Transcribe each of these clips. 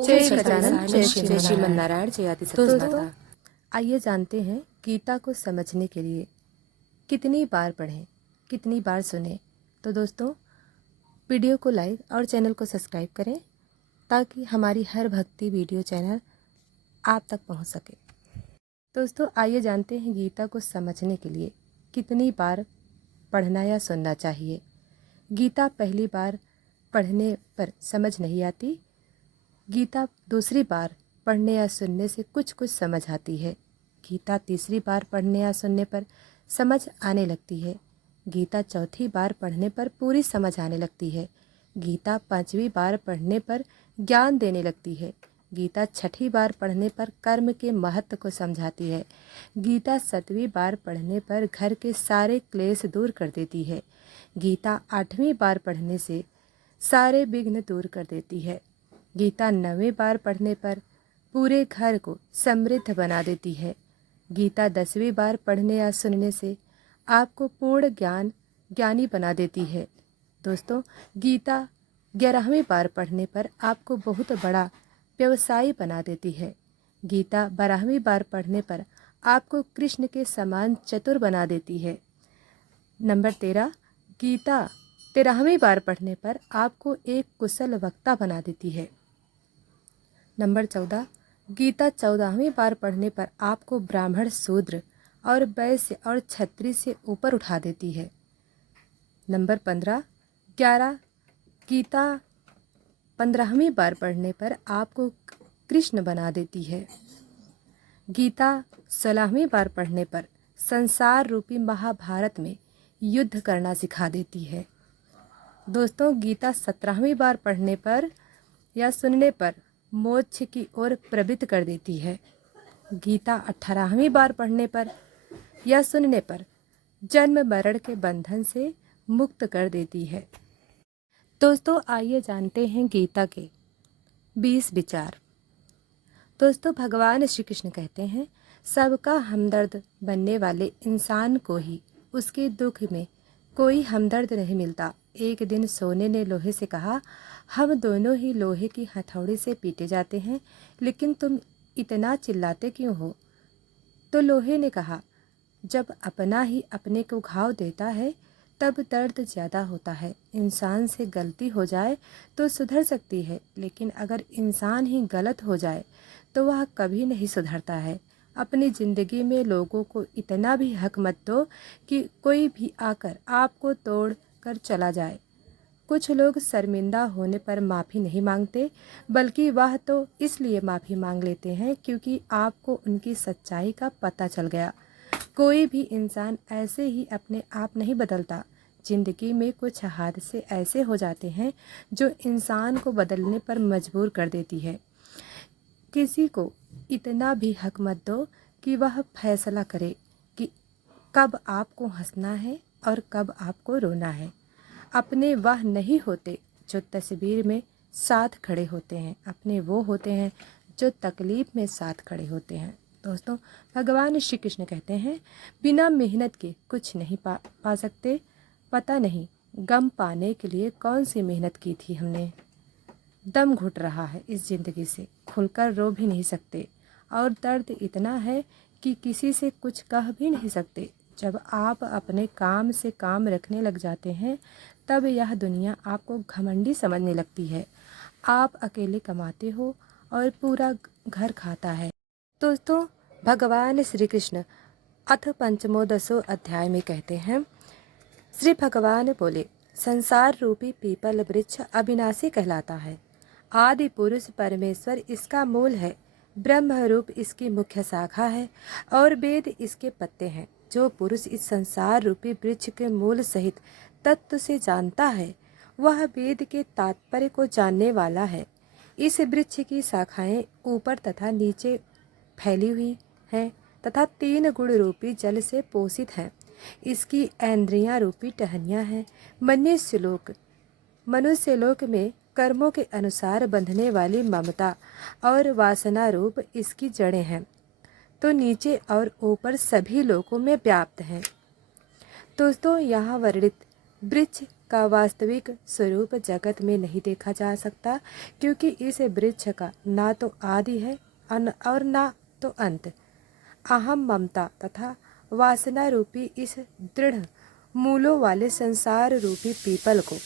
जय गजानन, जय श्रीमन्नारायण, जय आदि सतगुरु दोस्तों, माता। आइए जानते हैं गीता को समझने के लिए कितनी बार पढ़ें, कितनी बार सुनें। तो दोस्तों, वीडियो को लाइक और चैनल को सब्सक्राइब करें ताकि हमारी हर भक्ति वीडियो चैनल आप तक पहुंच सके। दोस्तों, आइए जानते हैं गीता को समझने के लिए कितनी बार पढ़ना या सुनना चाहिए। गीता पहली बार पढ़ने पर समझ नहीं आती, गीता दूसरी बार पढ़ने या सुनने से कुछ कुछ समझ आती है। गीता तीसरी बार पढ़ने या सुनने पर समझ आने लगती है। गीता चौथी बार पढ़ने पर पूरी समझ आने लगती है। गीता पांचवी बार पढ़ने पर ज्ञान देने लगती है। गीता छठी बार पढ़ने पर कर्म के महत्व को समझाती है। गीता सातवीं बार पढ़ने पर घर के सारे क्लेश दूर कर देती है। गीता आठवीं बार पढ़ने से सारे विघ्न दूर कर देती है। गीता 9वीं बार पढ़ने पर पूरे घर को समृद्ध बना देती है। गीता 10वीं बार पढ़ने या सुनने से आपको पूर्ण ज्ञानी बना देती है। दोस्तों, गीता 11वीं बार पढ़ने पर आपको बहुत बड़ा व्यवसायी बना देती है। गीता 12वीं बार पढ़ने पर आपको कृष्ण के समान चतुर बना देती है। नंबर 13, गीता 13वीं बार पढ़ने पर आपको एक कुशल वक्ता बना देती है। नंबर 14, गीता 14वीं बार पढ़ने पर आपको ब्राह्मण, शूद्र और वैश्य और क्षत्रिय से ऊपर उठा देती है। नंबर 11, गीता 15वीं बार पढ़ने पर आपको कृष्ण बना देती है। गीता 16वीं बार पढ़ने पर संसार रूपी महाभारत में युद्ध करना सिखा देती है। दोस्तों, गीता 17वीं बार पढ़ने पर या सुनने पर मोक्ष की ओर प्रवृत्त कर देती है। गीता 18वीं बार पढ़ने पर या सुनने पर जन्म मरण के बंधन से मुक्त कर देती है। दोस्तों, आइए जानते हैं गीता के 20 विचार। दोस्तों, भगवान श्री कृष्ण कहते हैं, सबका हमदर्द बनने वाले इंसान को ही उसके दुख में कोई हमदर्द नहीं मिलता। एक दिन सोने ने लोहे से कहा, हम दोनों ही लोहे की हथौड़ी से पीटे जाते हैं, लेकिन तुम इतना चिल्लाते क्यों हो? तो लोहे ने कहा, जब अपना ही अपने को घाव देता है तब दर्द ज़्यादा होता है। इंसान से गलती हो जाए तो सुधर सकती है, लेकिन अगर इंसान ही गलत हो जाए तो वह कभी नहीं सुधरता है। अपनी ज़िंदगी में लोगों को इतना भी हक मत दो कि कोई भी आकर आपको तोड़ कर चला जाए। कुछ लोग शर्मिंदा होने पर माफ़ी नहीं मांगते, बल्कि वह तो इसलिए माफ़ी मांग लेते हैं क्योंकि आपको उनकी सच्चाई का पता चल गया। कोई भी इंसान ऐसे ही अपने आप नहीं बदलता। जिंदगी में कुछ हादसे ऐसे हो जाते हैं जो इंसान को बदलने पर मजबूर कर देती है। किसी को इतना भी हक मत दो कि वह फैसला करे कि कब आपको हंसना है और कब आपको रोना है। अपने वह नहीं होते जो तस्वीर में साथ खड़े होते हैं, अपने वो होते हैं जो तकलीफ में साथ खड़े होते हैं। दोस्तों, भगवान श्री कृष्ण कहते हैं, बिना मेहनत के कुछ नहीं पा सकते। पता नहीं गम पाने के लिए कौन सी मेहनत की थी हमने। दम घुट रहा है इस ज़िंदगी से, खुलकर रो भी नहीं सकते और दर्द इतना है कि किसी से कुछ कह भी नहीं सकते। जब आप अपने काम से काम रखने लग जाते हैं तब यह दुनिया आपको घमंडी समझने लगती है। आप अकेले कमाते हो और पूरा घर खाता है। दोस्तों, भगवान श्री कृष्ण अथ पंचमोदशो अध्याय में कहते हैं, श्री भगवान बोले, संसार रूपी पीपल वृक्ष अविनाशी कहलाता है। आदि पुरुष परमेश्वर इसका मूल है। ब्रह्म रूप इसकी मुख्य शाखा है और वेद इसके पत्ते हैं। जो पुरुष इस संसार रूपी वृक्ष के मूल सहित तत्व से जानता है, वह वेद के तात्पर्य को जानने वाला है। इस वृक्ष की शाखाएं ऊपर तथा नीचे फैली हुई हैं तथा 3 गुण रूपी जल से पोषित हैं। इसकी इंद्रियां रूपी टहनियां हैं। मनुष्य लोक में कर्मों के अनुसार बंधने वाली ममता और वासना रूप इसकी जड़ें हैं, तो नीचे और ऊपर सभी लोकों में व्याप्त हैं। दोस्तों, यहाँ वर्णित वृक्ष का वास्तविक स्वरूप जगत में नहीं देखा जा सकता, क्योंकि इस वृक्ष का ना तो आदि है और ना तो अंत। अहम, ममता तथा वासना रूपी इस दृढ़ मूलों वाले संसार रूपी पीपल को,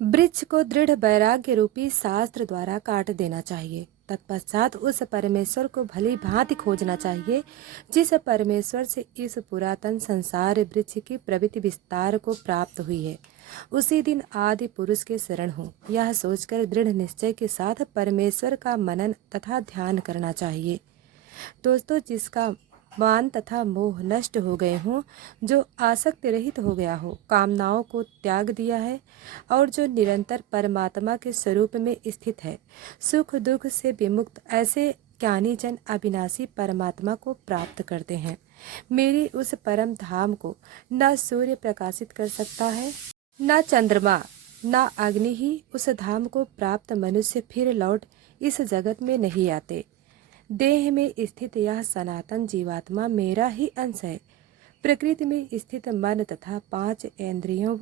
वृक्ष को दृढ़ वैराग्य रूपी शास्त्र द्वारा काट देना चाहिए। तत्पश्चात उस परमेश्वर को भली भांति खोजना चाहिए, जिस परमेश्वर से इस पुरातन संसार वृक्ष की प्रवृत्ति विस्तार को प्राप्त हुई है। उसी दिन आदि पुरुष के शरण हो, यह सोचकर दृढ़ निश्चय के साथ परमेश्वर का मनन तथा ध्यान करना चाहिए। दोस्तों, जिसका मान तथा मोह नष्ट हो गए हों, जो आसक्ति रहित हो गया हो, कामनाओं को त्याग दिया है और जो निरंतर परमात्मा के स्वरूप में स्थित है, सुख दुख से विमुक्त, ऐसे ज्ञानी जन अविनाशी परमात्मा को प्राप्त करते हैं। मेरी उस परम धाम को न सूर्य प्रकाशित कर सकता है, न चंद्रमा, न अग्नि ही उस धाम को प्राप्त मनुष्य फिर लौट इस जगत में नहीं आते। देह में स्थित यह सनातन जीवात्मा मेरा ही अंश है। प्रकृति में स्थित मन तथा 5 इंद्रियों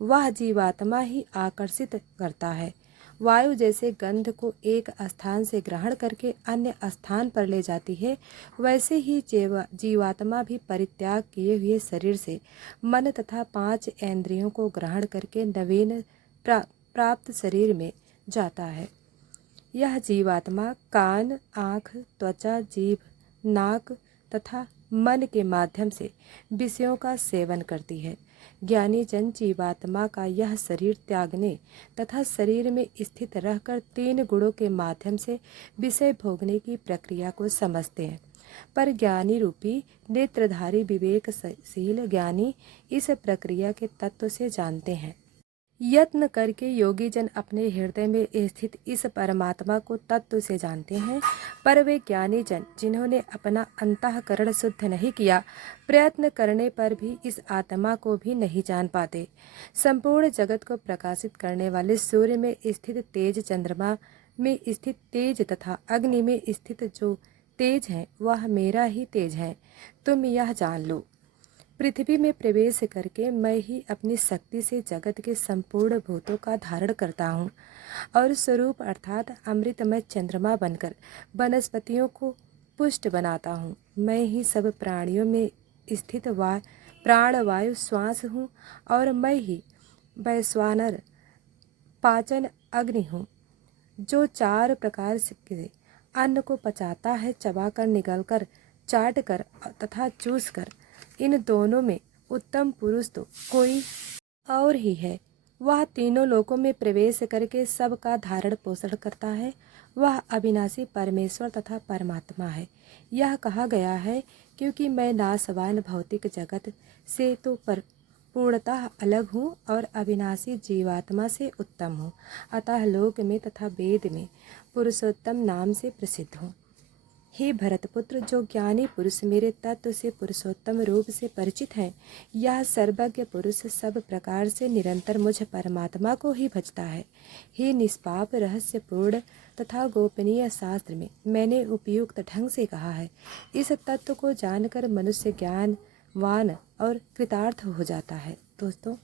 वह जीवात्मा ही आकर्षित करता है। वायु जैसे गंध को एक स्थान से ग्रहण करके अन्य स्थान पर ले जाती है, वैसे ही जीवात्मा भी परित्याग किए हुए शरीर से मन तथा 5 इंद्रियों को ग्रहण करके नवीन प्राप्त शरीर में जाता है। यह जीवात्मा कान, आँख, त्वचा, जीभ, नाक तथा मन के माध्यम से विषयों का सेवन करती है। ज्ञानी जन जीवात्मा का यह शरीर त्यागने तथा शरीर में स्थित रहकर 3 गुणों के माध्यम से विषय भोगने की प्रक्रिया को समझते हैं। पर ज्ञानी रूपी नेत्रधारी विवेकशील ज्ञानी इस प्रक्रिया के तत्व से जानते हैं। यत्न करके योगी जन अपने हृदय में स्थित इस परमात्मा को तत्व से जानते हैं, पर वे ज्ञानी जन जिन्होंने अपना अंतःकरण शुद्ध नहीं किया, प्रयत्न करने पर भी इस आत्मा को भी नहीं जान पाते। संपूर्ण जगत को प्रकाशित करने वाले सूर्य में स्थित तेज, चंद्रमा में स्थित तेज तथा अग्नि में स्थित जो तेज है वह मेरा ही तेज है, तुम यह जान लो। पृथ्वी में प्रवेश करके मैं ही अपनी शक्ति से जगत के संपूर्ण भूतों का धारण करता हूँ और स्वरूप अर्थात अमृतमय चंद्रमा बनकर वनस्पतियों को पुष्ट बनाता हूँ। मैं ही सब प्राणियों में स्थित प्राणवायु श्वास हूँ और मैं ही वैश्वानर पाचन अग्नि हूँ, जो 4 प्रकार से अन्न को पचाता है, चबाकर, निगलकर, चाटकर तथा चूसकर। इन दोनों में उत्तम पुरुष तो कोई और ही है। वह तीनों लोकों में प्रवेश करके सबका धारण पोषण करता है। वह अविनाशी परमेश्वर तथा परमात्मा है। यह कहा गया है क्योंकि मैं नाशवान भौतिक जगत से तो पूर्णतः अलग हूँ और अविनाशी जीवात्मा से उत्तम हूँ, अतः लोक में तथा वेद में पुरुषोत्तम नाम से प्रसिद्ध हूँ। हे भरतपुत्र, जो ज्ञानी पुरुष मेरे तत्व से पुरुषोत्तम रूप से परिचित हैं, यह सर्वज्ञ पुरुष सब प्रकार से निरंतर मुझ परमात्मा को ही भजता है। हे निष्पाप, रहस्यपूर्ण तथा गोपनीय शास्त्र में मैंने उपयुक्त ढंग से कहा है। इस तत्व को जानकर मनुष्य ज्ञानवान और कृतार्थ हो जाता है। दोस्तों,